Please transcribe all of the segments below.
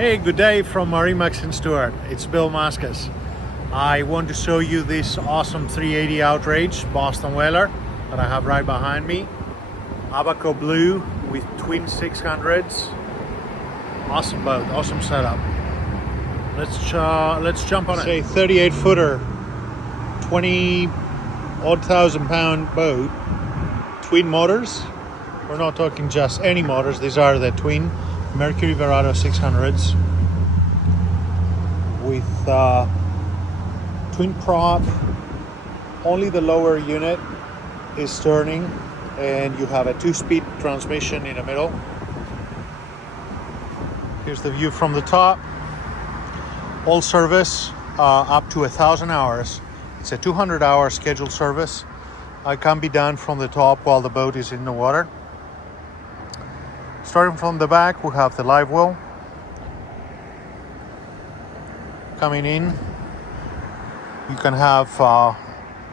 Hey, good day from MarineMax in Stuart. It's Bill Mascus. I want to show you this awesome 380 Outrage Boston whaler that I have right behind me. Abaco blue with twin 600s. Awesome boat, awesome setup. Let's jump on it. It's a 38 footer, 20 odd thousand pound boat. Twin motors. We're not talking just any motors. These are the twin Mercury Verado 600s with twin prop. Only the lower unit is turning, and you have a 2-speed transmission in the middle. Here's the view from the top. All service up to 1,000 hours. It's a 200-hour scheduled service. It can be done from the top while the boat is in the water. Starting from the back, we have the live well. Coming in, you can have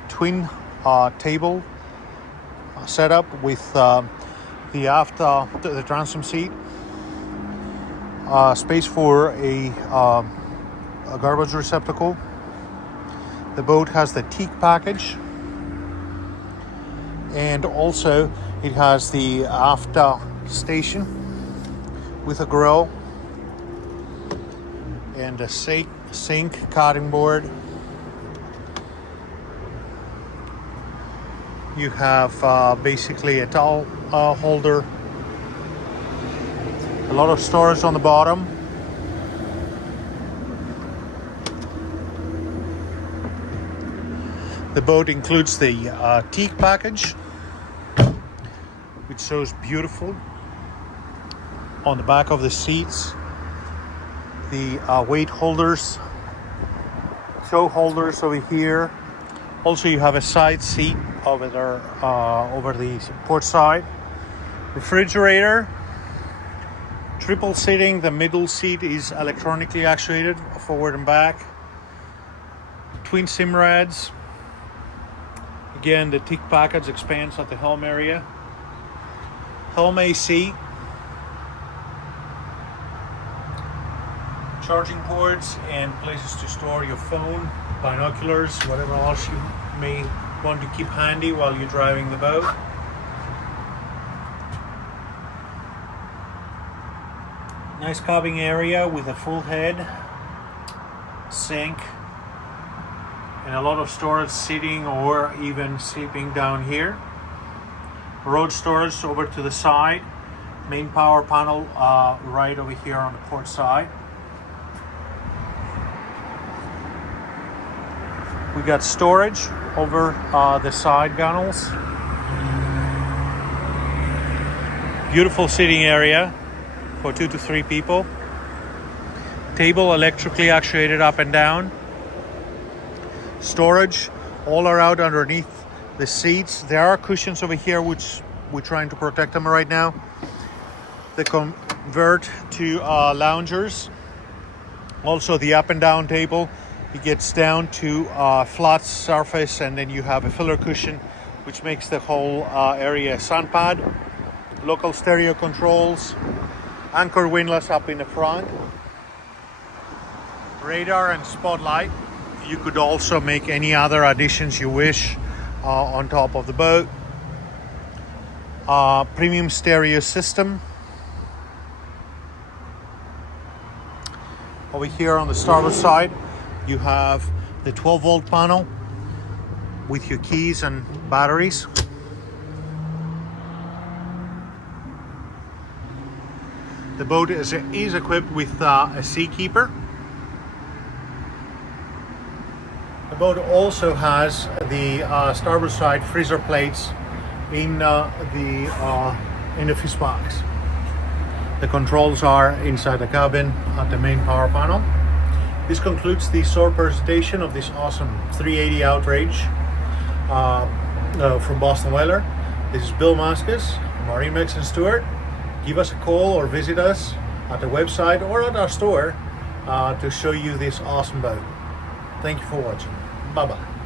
twin table setup with the aft the transom seat, space for a garbage receptacle. The boat has the teak package, and also it has the aft station with a grill and a sink cutting board. You have basically a towel holder, a lot of storage on the bottom. The boat includes the teak package, which shows beautiful on the back of the seats. The weight holders, tow holders over here. Also, you have a side seat over there, over the port side. Refrigerator, triple seating. The middle seat is electronically actuated, forward and back. Twin SIM rads. Again, the teak package expands at the helm area. Helm AC. Charging ports and places to store your phone, binoculars, whatever else you may want to keep handy while you're driving the boat. Nice cobbing area with a full head, sink, and a lot of storage sitting or even sleeping down here. Road storage over to the side. Main power panel right over here on the port side. We got storage over the side gunnels. Beautiful sitting area for 2 to 3 people. Table electrically actuated up and down. Storage all around underneath the seats. There are cushions over here which we're trying to protect them right now. They convert to loungers. Also the up and down table, it gets down to flat surface, and then you have a filler cushion which makes the whole area a sun pad. Local stereo controls, anchor windlass up in the front, radar and spotlight. You could also make any other additions you wish on top of the boat. Premium stereo system. Over here on the starboard side, you have the 12-volt panel with your keys and batteries. The boat is equipped with a seakeeper. The boat also has the starboard side freezer plates in the fish box. The controls are inside the cabin at the main power panel. This concludes the short presentation of this awesome 380 Outrage from Boston Whaler. This is Bill Mascus, MarineMax in Stuart. Give us a call or visit us at the website or at our store to show you this awesome boat. Thank you for watching. Bye-bye.